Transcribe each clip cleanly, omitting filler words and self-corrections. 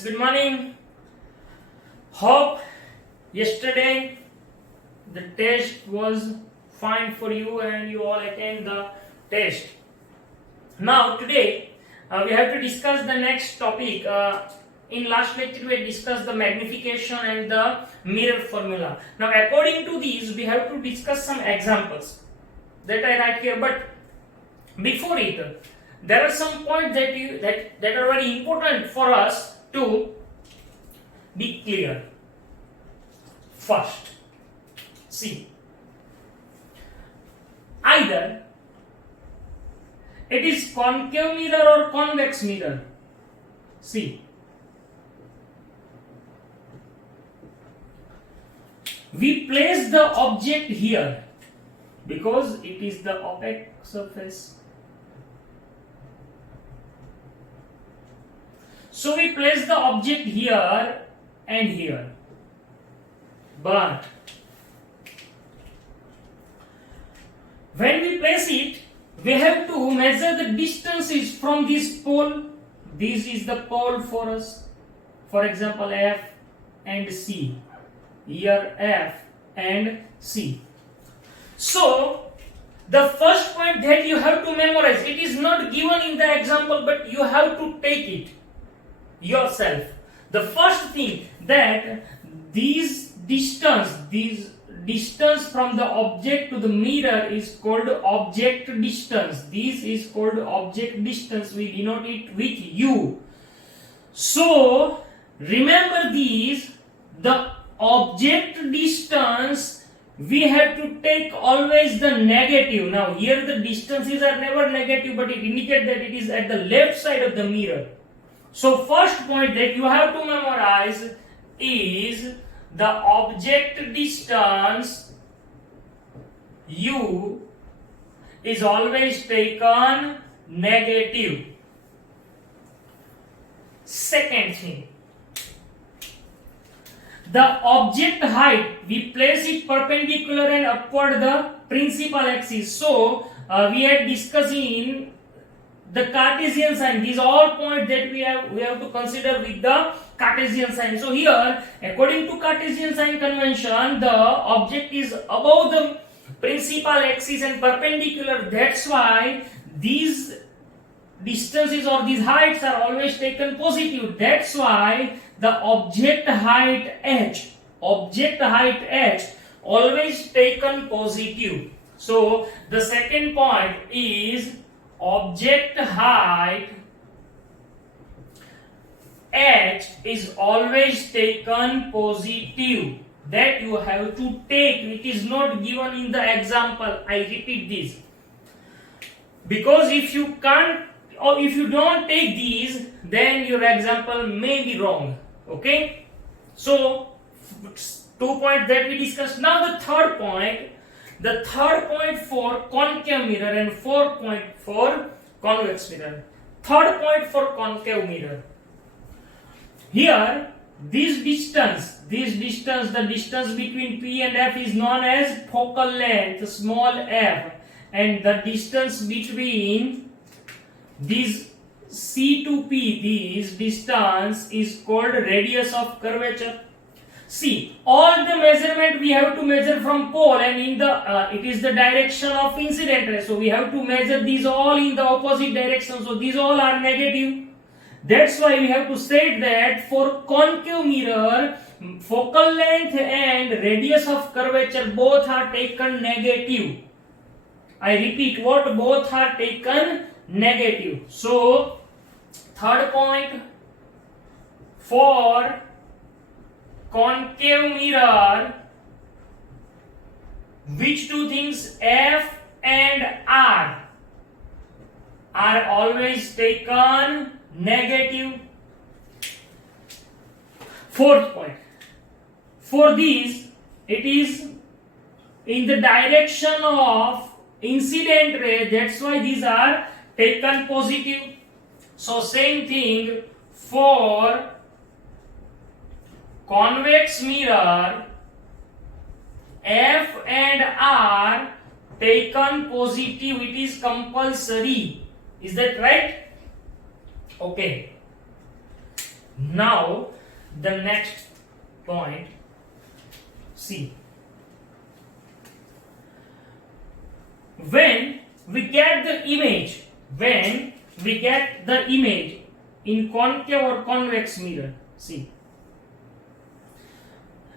students, good morning. Hope yesterday the test was fine for you and you all attend the test. Now today we have to discuss the next topic. In last lecture we discussed the magnification and the mirror formula. Now according to these we have to discuss some examples that I write here, but before it there are some points that are very important for us to be clear. First, see, either it is concave mirror or convex mirror. See, we place the object here because it is the opaque surface. So we place the object here and here. But when we place it, we have to measure the distances from this pole. This is the pole for us. For example, F and C. Here F and C. So the first point that you have to memorize, it is not given in the example, but you have to take it yourself. The first thing that this distance from the object to the mirror is called object distance. This is called object distance. We denote it with U. So remember these, the object distance we have to take always the negative. Now here the distances are never negative, but it indicates that it is at the left side of the mirror. So first point that you have to memorize is the object distance U is always taken negative. Second thing, the object height, we place it perpendicular and upward the principal axis. So we had discussed in the Cartesian sign. These are all points that we have to consider with the Cartesian sign. So here, according to Cartesian sign convention, the object is above the principal axis and perpendicular. That's why these distances or these heights are always taken positive. That's why the object height H always taken positive. So the second point is object height H is always taken positive. That you have to take. It is not given in the example. I repeat this, because if you can't or if you don't take these, then your example may be wrong. Okay, so 2 points that we discussed. Now the third point for concave mirror and 4 point for convex mirror. Third point for concave mirror. Here, the distance between P and F is known as focal length, small f, and the distance between these C to P, this distance is called radius of curvature. See, all the measurement we have to measure from pole, and in the it is the direction of incident ray. So we have to measure these all in the opposite direction. So these all are negative. That's why we have to say that for concave mirror, focal length and radius of curvature both are taken negative. I repeat, what both are taken negative. So third point for concave mirror, which two things, F and R, are always taken negative. Fourth point, for these it is in the direction of incident ray, that's why these are taken positive. So same thing for convex mirror, F and R taken positive. It is compulsory. Is that right? Okay. Now the next point, see, when we get the image in concave or convex mirror, see,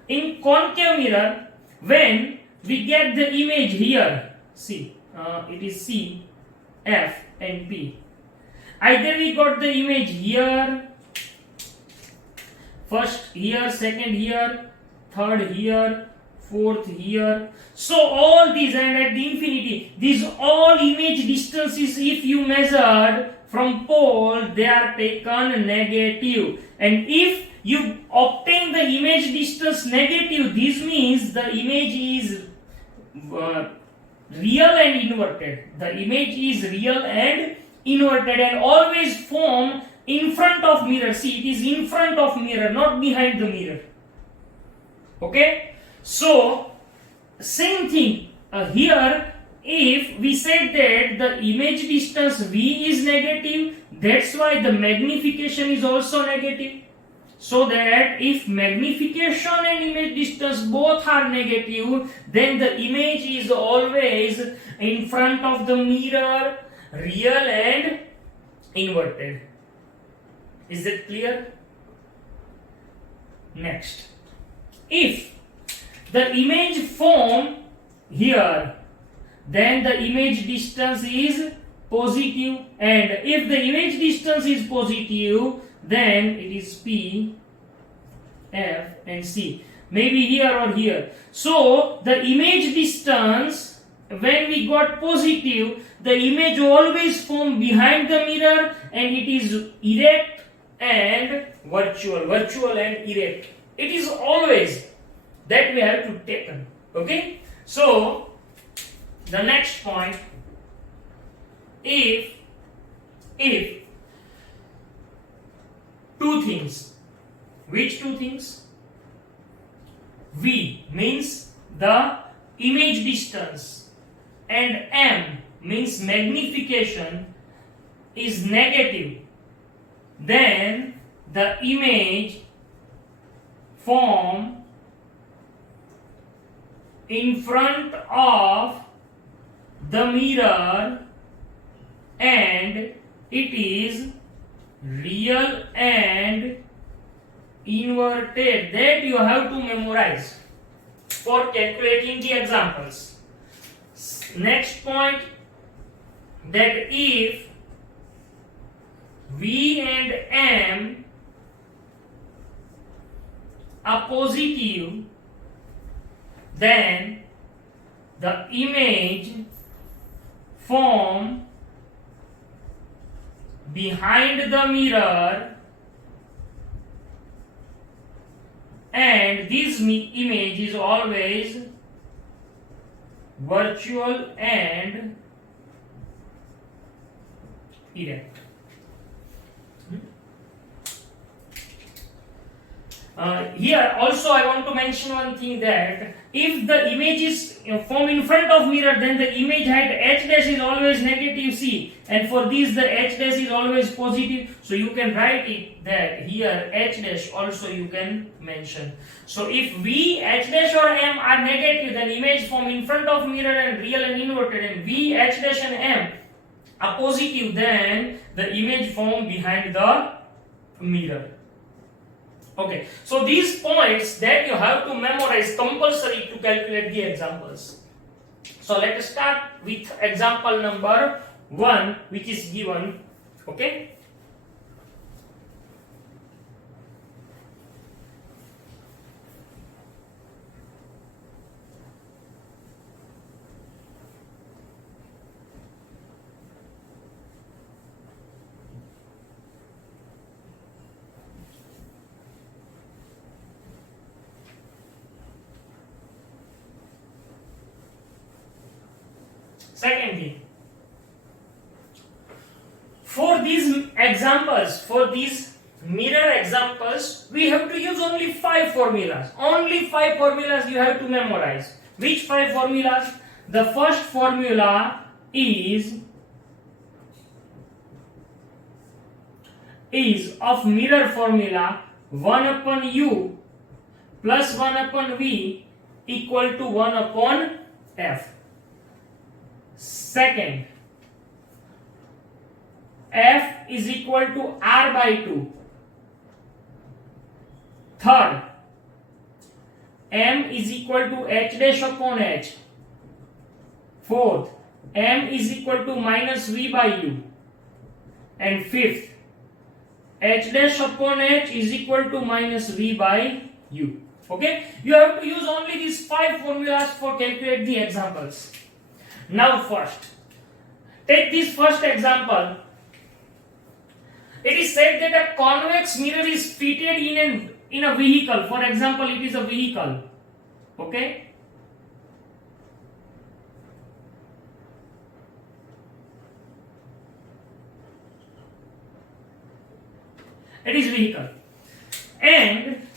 in concave mirror, when we get the image here, see, it is C, F and P. Either we got the image here, first here, second here, third here, fourth here. So all these, and at the infinity, these all image distances, if you measured from pole, they are taken negative. And if you obtain the image distance negative, this means the image is real and inverted. The image is real and inverted, and always form in front of mirror. See, it is in front of mirror, not behind the mirror. Okay, so same thing here. If we said that the image distance V is negative, that's why the magnification is also negative. So that if magnification and image distance both are negative, then the image is always in front of the mirror, real and inverted. Is that clear? Next, if the image form here, then the image distance is positive, and if the image distance is positive, then it is P, F and C, maybe here or here. So the image distance, when we got positive, the image always form behind the mirror, and it is erect and virtual and erect. It is always that we have to take. Okay, so the next point, if two things, which two things? V means the image distance and M means magnification is negative, then the image form in front of the mirror and it is real and inverted. That you have to memorize for calculating the examples. Next point, that if V and M are positive, then the image form behind the mirror, and this image is always virtual and erect. Here also I want to mention one thing, that if the image is formed in front of mirror, then the image height h dash is always negative C, and for this the h dash is always positive. So you can write it that here h dash also you can mention. So if V, h dash or M are negative, then image formed in front of mirror and real and inverted, and V, h dash and M are positive, then the image formed behind the mirror. Okay, so these points that you have to memorize compulsory to calculate the examples. So let us start with example number 1, which is given. Okay. Second thing, for these examples, for these mirror examples, we have to use only 5 formulas. Only 5 formulas you have to memorize. Which 5 formulas? The first formula is is of mirror formula 1 upon u plus 1 upon v equal to 1 upon f. Second, f is equal to r by 2. Third, m is equal to h dash upon h. Fourth, m is equal to minus v by u. And fifth, h dash upon h is equal to minus v by u. Okay, you have to use only these 5 formulas for calculate the examples. Now first, take this first example. It is said that a convex mirror is fitted in a vehicle. For example, it is a vehicle. Okay, it is vehicle, and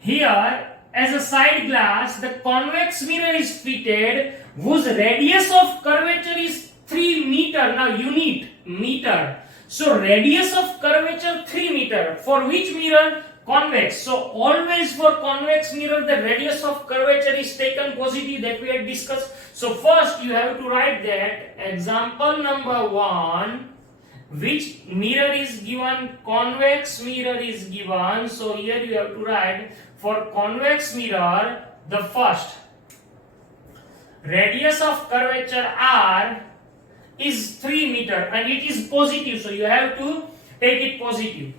here as a side glass the convex mirror is fitted whose radius of curvature is 3 meter. Now unit meter, so radius of curvature 3 meter for which mirror? Convex. So always for convex mirror the radius of curvature is taken positive, that we had discussed. So first you have to write that example number 1, which mirror is given? Convex mirror is given. So here you have to write for convex mirror the first radius of curvature r is 3 meter and it is positive, so you have to take it positive.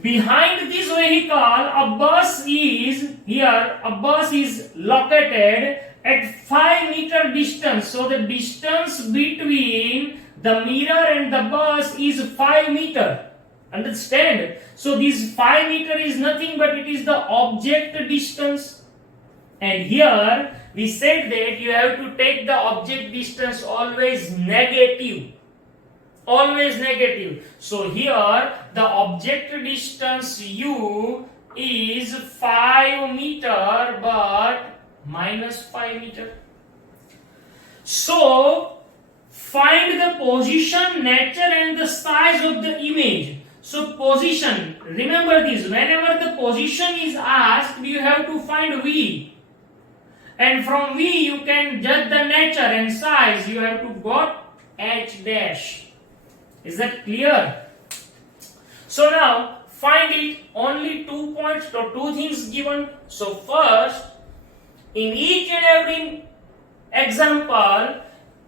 Behind this vehicle a bus is here, a bus is located at 5 meter distance. So the distance between the mirror and the bus is 5 meter. Understand? So this 5 meter is nothing but it is the object distance. And here we said that you have to take the object distance always negative. Always negative. So here the object distance u is 5 meter but minus 5 meter. So find the position, nature and the size of the image. So position, remember this, whenever the position is asked you have to find v, and from v you can judge the nature, and size you have to got h dash. Is that clear? So now find it, only 2 points or 2 things given. So first, in each and every example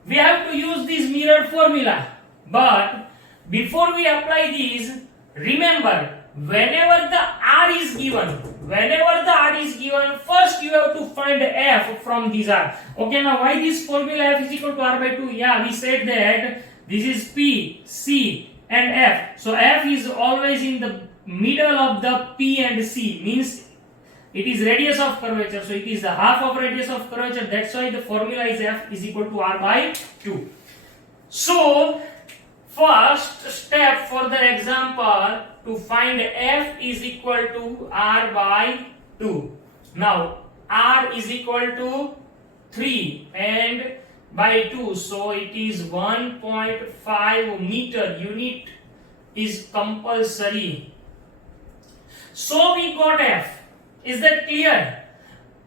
we have to use this mirror formula, but before we apply these, remember whenever the r is given, first you have to find f from these r. Okay, now why this formula f is equal to r by 2? Yeah, we said that this is p, c and f. So f is always in the middle of the p and c, means it is radius of curvature, so it is the half of radius of curvature. That's why the formula is f is equal to r by 2. So first step for the example, to find f is equal to r by 2. Now r is equal to 3 and by 2, so it is 1.5 meter. Unit is compulsory. So we got f. Is that clear?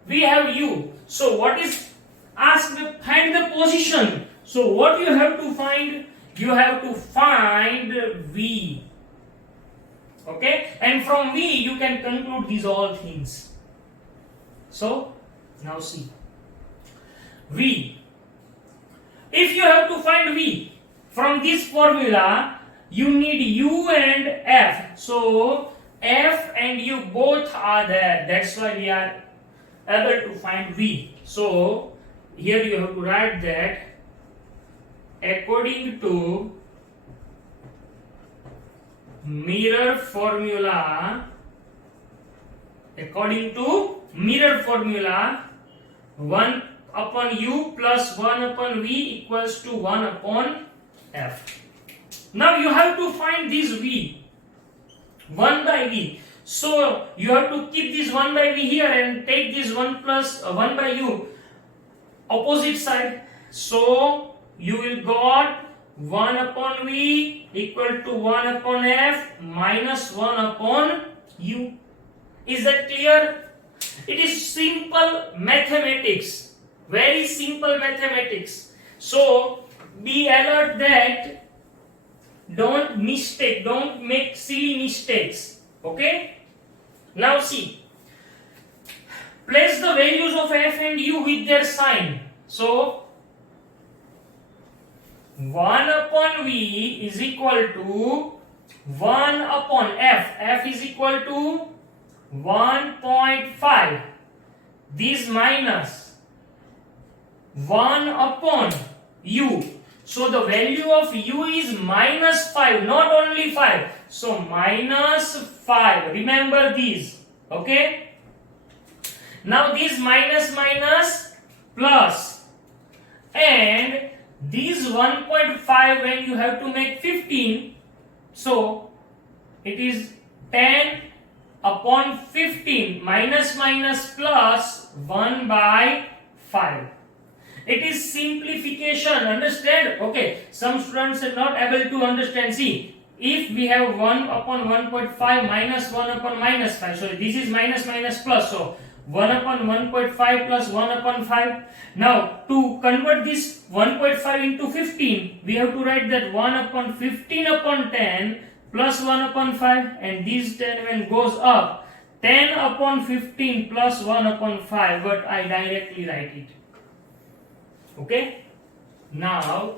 We have u. So what is asked? Find the position. So what you have to find? You have to find v. Okay, and from v you can conclude these all things. So now see v. If you have to find v from this formula, you need u and f. So f and u both are there. That's why we are able to find v. So here you have to write that according to mirror formula, 1 upon u plus 1 upon v equals to 1 upon f. Now you have to find this v, 1 by v. So you have to keep this 1 by v here and take this 1 plus 1 by u opposite side. So you will got 1 upon V equal to 1 upon F minus 1 upon U. Is that clear? It is simple mathematics. Very simple mathematics. So be alert that don't make silly mistakes. Okay? Now see. Place the values of F and U with their sign. So 1 upon V is equal to 1 upon F. F is equal to 1.5. This minus 1 upon U. So the value of U is minus 5, not only 5. So minus 5. Remember these. Okay? Now this minus plus. And this 1.5 when you have to make 15. So it is 10 upon 15 minus plus 1 by 5. It is simplification, understand? Okay, some students are not able to understand. See, if we have 1 upon 1.5 minus 1 upon minus 5, so this is minus plus, so 1 upon 1.5 plus 1 upon 5. Now, to convert this 1.5 into 15, we have to write that 1 upon 15 upon 10 plus 1 upon 5, and this 10 when goes up, 10 upon 15 plus 1 upon 5, but I directly write it. Okay? Now,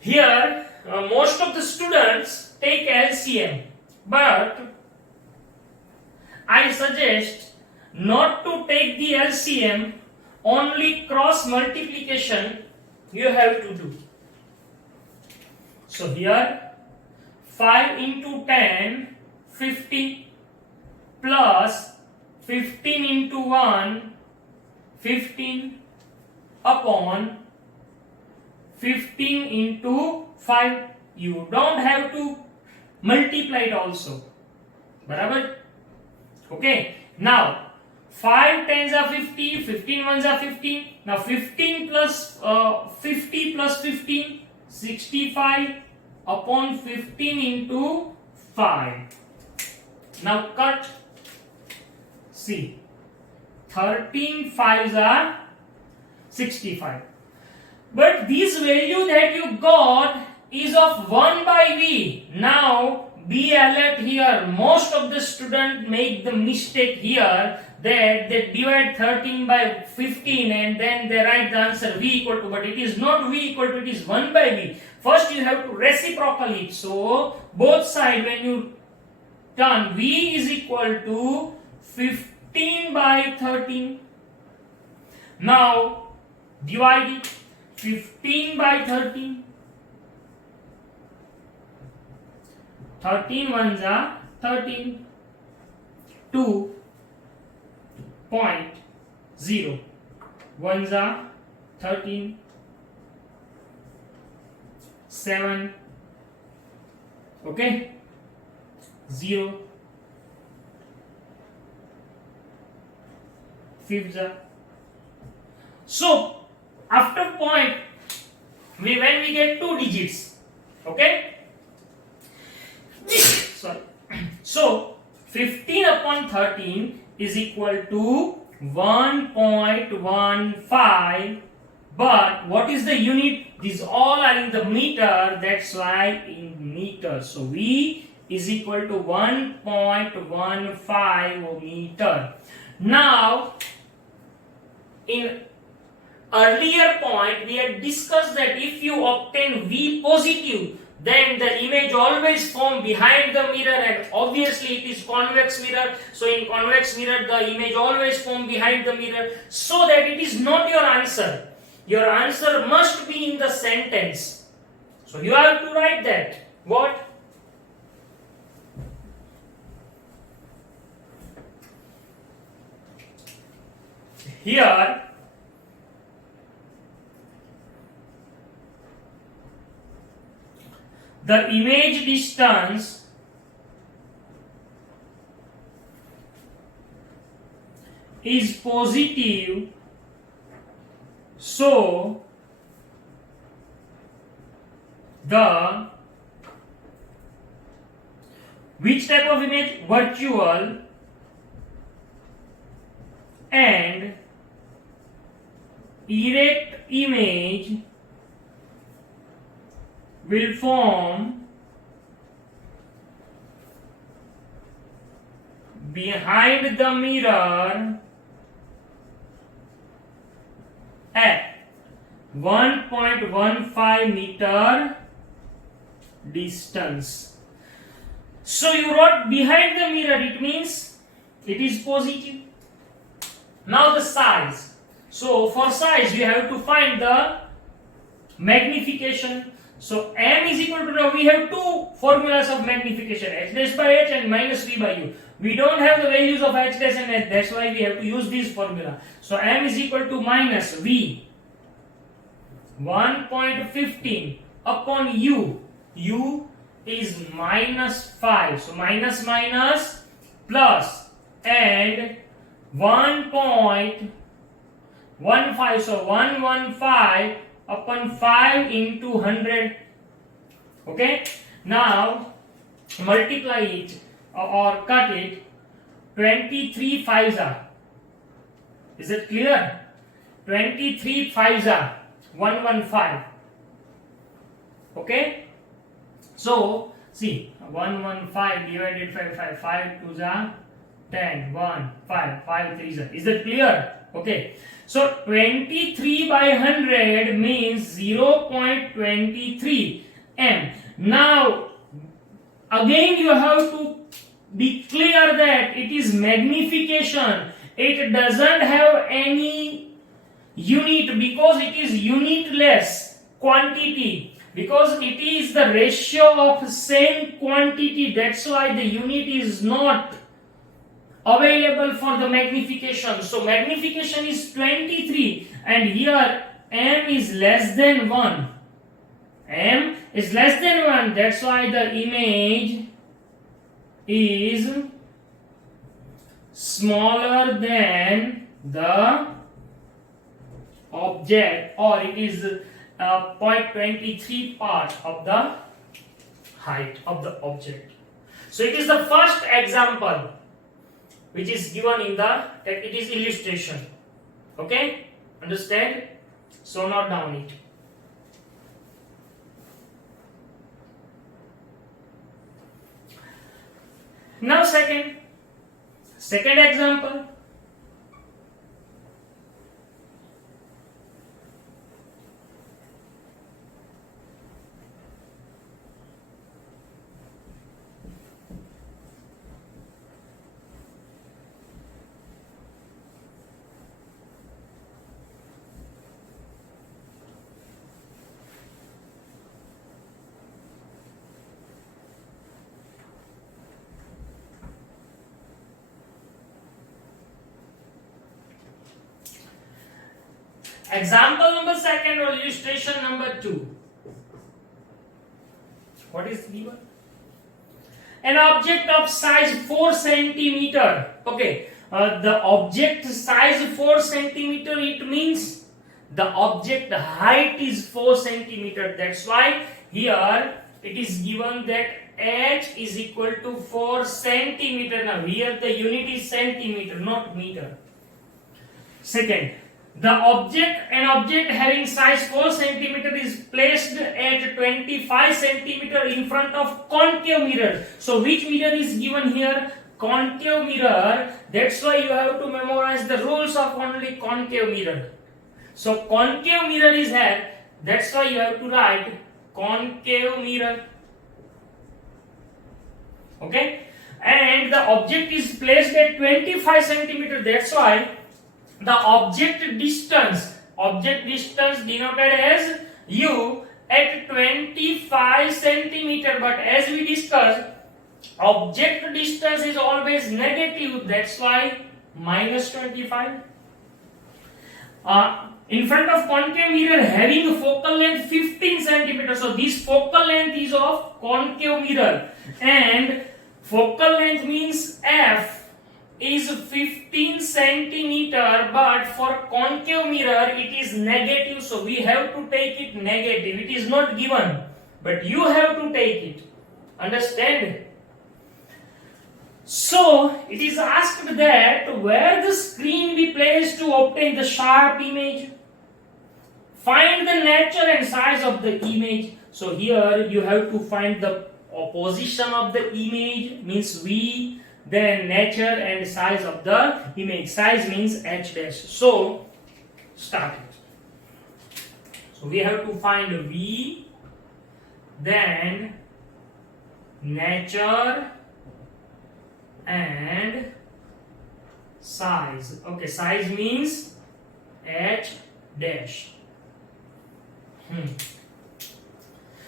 here, most of the students take LCM, but I suggest not to take the LCM, only cross multiplication you have to do. So here 5 into 10, 50 plus 15 into 1, 15 upon 15 into 5. You don't have to multiply it also. Barabar? Okay. Now 5 tens are 50, 15 ones are 15. Now 15 plus 50 plus 15, 65 upon 15 into 5. Now cut. See, 13 5s are 65. But this value that you got is of 1 by V. Now be alert here. Most of the students make the mistake here that they divide 13 by 15 and then they write the answer V equal to, but it is not V equal to, it is 1 by V. First you have to reciprocal it. So both sides when you turn, V is equal to 15 by 13. Now divide it. 15 by 13. 13 ones are 13. 2.0 ones are 13. 7. Okay. 0. Fifths are. So after point, when we get 2 digits, okay? Sorry. So 15 upon 13 is equal to 1.15. But what is the unit? These all are in the meter. That's why in meter. So V is equal to 1.15 meter. Now in earlier point we had discussed that if you obtain V positive, then the image always form behind the mirror, and obviously it is convex mirror. So in convex mirror the image always form behind the mirror, so that it is not your answer. Your answer must be in the sentence. So you have to write that. What? Here the image distance is positive, so the which type of image? Virtual and erect image will form behind the mirror at 1.15 meter distance. So you wrote behind the mirror, it means it is positive. Now the size. So for size you have to find the magnification. So m is equal to, now we have two formulas of magnification, h dash by h and minus v by u. We don't have the values of h dash and h, that's why we have to use this formula. So m is equal to minus v 1.15 upon u. U is minus 5. So minus minus plus and 1.15. So 115 upon 5 into 100. Okay. Now multiply it or cut it. 23 fives are. Is it clear? 23 fives are 115. Okay. So see, 115 divided by 5, 5 2s are 10, 1, 5, 5 3s are. Is that clear? Okay. So 23 by 100 means 0.23 m. Now again you have to be clear that it is magnification. It doesn't have any unit because it is unitless quantity. Because it is the ratio of same quantity, that's why the unit is not available for the magnification. So magnification is 23 and here m is less than 1. M is less than 1, that's why the image is smaller than the object, or it is 0.23 part of the height of the object. So it is the first example which is given in the, it is illustration. Okay, understand? So note down it. Now second example. Example number second or illustration number 2. What is given? An object of size 4 centimeter. Okay, the object size 4 centimeter, it means the object height is 4 centimeter. That's why here it is given that h is equal to 4 centimeter. Now here the unit is centimeter, not meter. Second, an object having size 4 centimeter is placed at 25 centimeter in front of concave mirror. So which mirror is given here? Concave mirror. That's why you have to memorize the rules of only concave mirror. So concave mirror is here. That's why you have to write concave mirror. Okay. And the object is placed at 25 centimeter. That's why the object distance denoted as u at 25 centimeter, but as we discussed, object distance is always negative, that's why minus 25. In front of concave mirror having a focal length 15 centimeter, so this focal length is of concave mirror, and focal length means f is 15 centimeter, but for concave mirror it is negative, so we have to take it negative. It is not given. but you have to take it. Understand? So it is asked that where the screen be placed to obtain the sharp image. Find the nature and size of the image. So here you have to find the position of the image, means V, then nature and size of the image. Size means h dash. So start it. So we have to find V, then nature and size. Okay, size means h dash.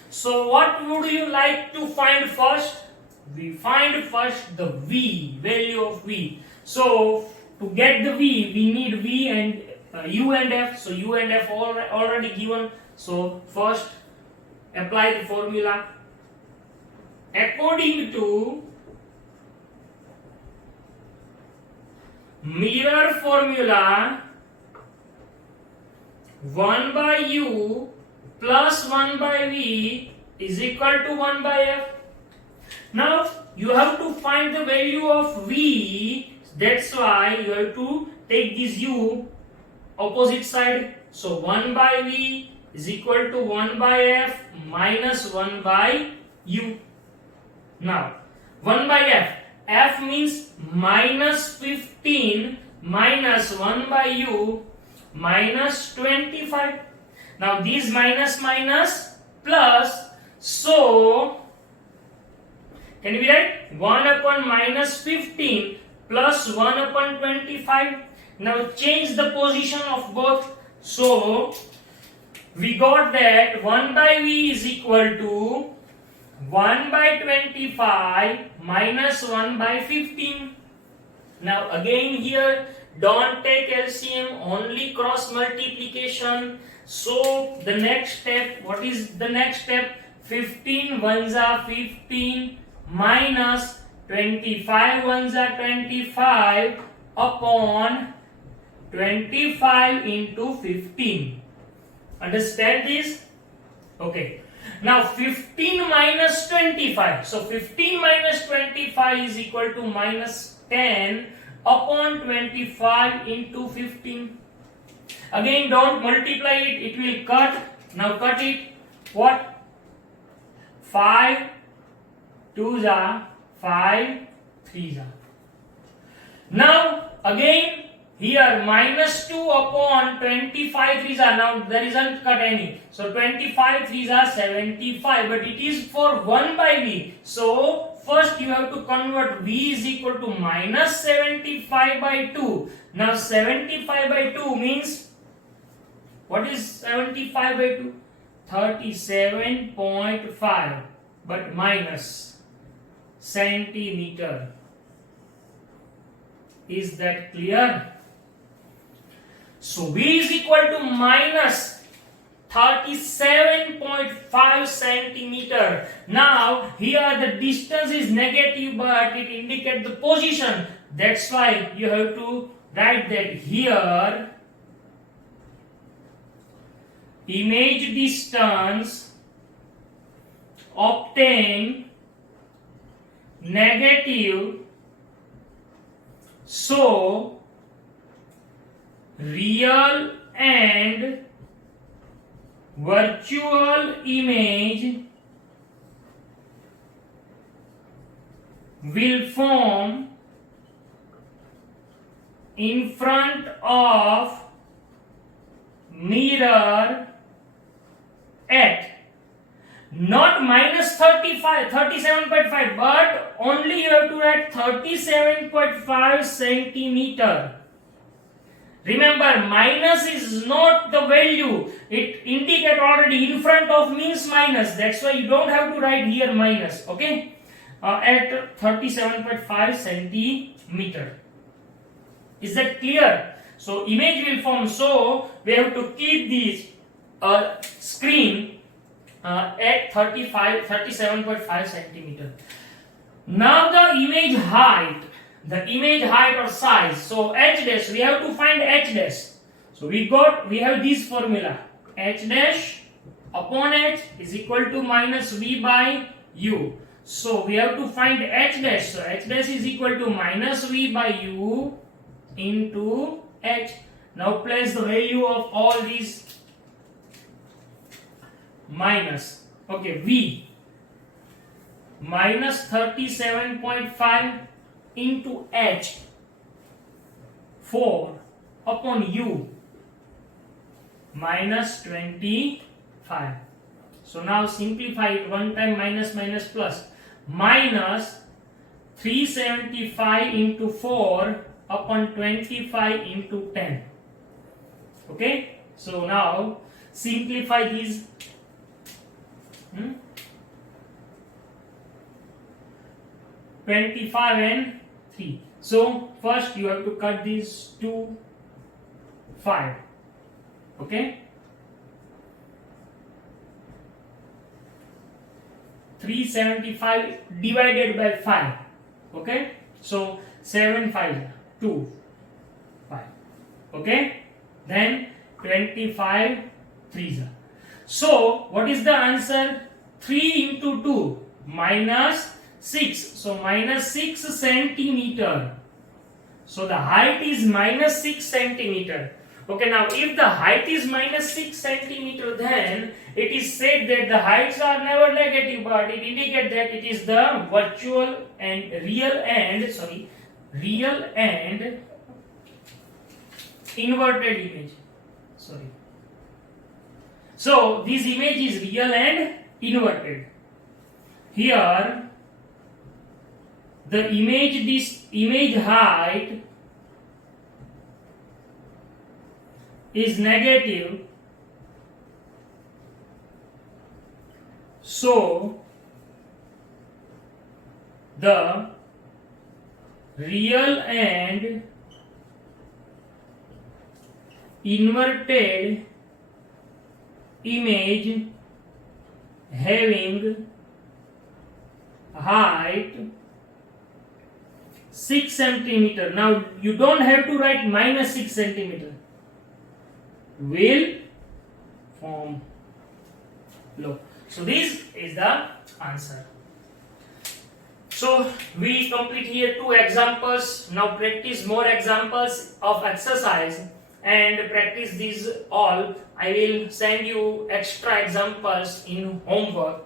So what would you like to find first? We find first the V, value of V. So to get the V, we need V and U and F. So U and F already given. So first apply the formula. According to mirror formula, 1 by U plus 1 by V is equal to 1 by F. Now you have to find the value of V. That's why you have to take this U opposite side. So 1 by V is equal to 1 by F minus 1 by U. Now 1 by F. F means minus 15 minus 1 by U minus 25. Now these minus plus, so can we write 1 upon minus 15 plus 1 upon 25. Now change the position of both. So we got that 1 by V is equal to 1 by 25 minus 1 by 15. Now again here don't take LCM, only cross multiplication. So the next step, what is the next step? 15 ones are 15 minus 25 ones are 25 upon 25 into 15. Understand this? Okay. Now 15 minus 25. So 15 minus 25 is equal to minus 10 upon 25 into 15. Again don't multiply it, it will cut. Now cut it. What? 5 2s are 5 3s are. Now again here minus 2 upon 25 3s are. Now there isn't cut any. So 25 3s are 75, but it is for 1 by V. So first you have to convert V is equal to minus 75 by 2. Now 75 by 2 means, what is 75 by 2? 37.5, but minus centimeter. Is that clear? So V is equal to minus 37.5 centimeter. Now here the distance is negative, but it indicates the position. That's why you have to write that here image distance obtained negative, so real and virtual image will form in front of mirror at not minus 37.5, but only you have to write 37.5 centimeter. Remember, minus is not the value. It indicates already in front of means minus. That's why you don't have to write here minus. Okay? At 37.5 centimeter. Is that clear? So image will form. So we have to keep this screen at 37.5 centimeter. Now the image height. The image height or size. So h dash, we have to find h dash. So we have this formula. H dash upon h is equal to minus v by u. So we have to find h dash. So h dash is equal to minus v by u into h. Now place the value of all these minus. Okay, v minus 37.5 into h 4 upon u minus 25. So now simplify it, one time minus minus plus, minus 375 into 4 upon 25 into 10. Okay, so now simplify these. 25 and 3. So first you have to cut these 2, 5. Okay, 375 divided by 5. Okay, so 7 5 2 5. Okay, then 25 3. So what is the answer? 3 into 2 minus 6. So minus 6 centimeter. So the height is minus 6 centimeter. Okay, now if the height is minus 6 centimeter, then it is said that the heights are never negative, but it indicates that it is the virtual and real and inverted image. So this image is real and inverted. Here the image height is negative, so the real and inverted image having height 6 centimeter. Now you don't have to write minus 6 centimeter. Will form low. So this is the answer. So we complete here 2 examples. Now practice more examples of exercise and practice these all. I will send you extra examples in homework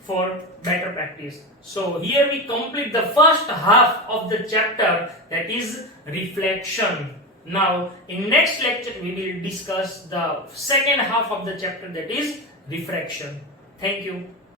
for better practice. So here we complete the first half of the chapter, that is reflection. Now in next lecture we will discuss the second half of the chapter, that is refraction. Thank you.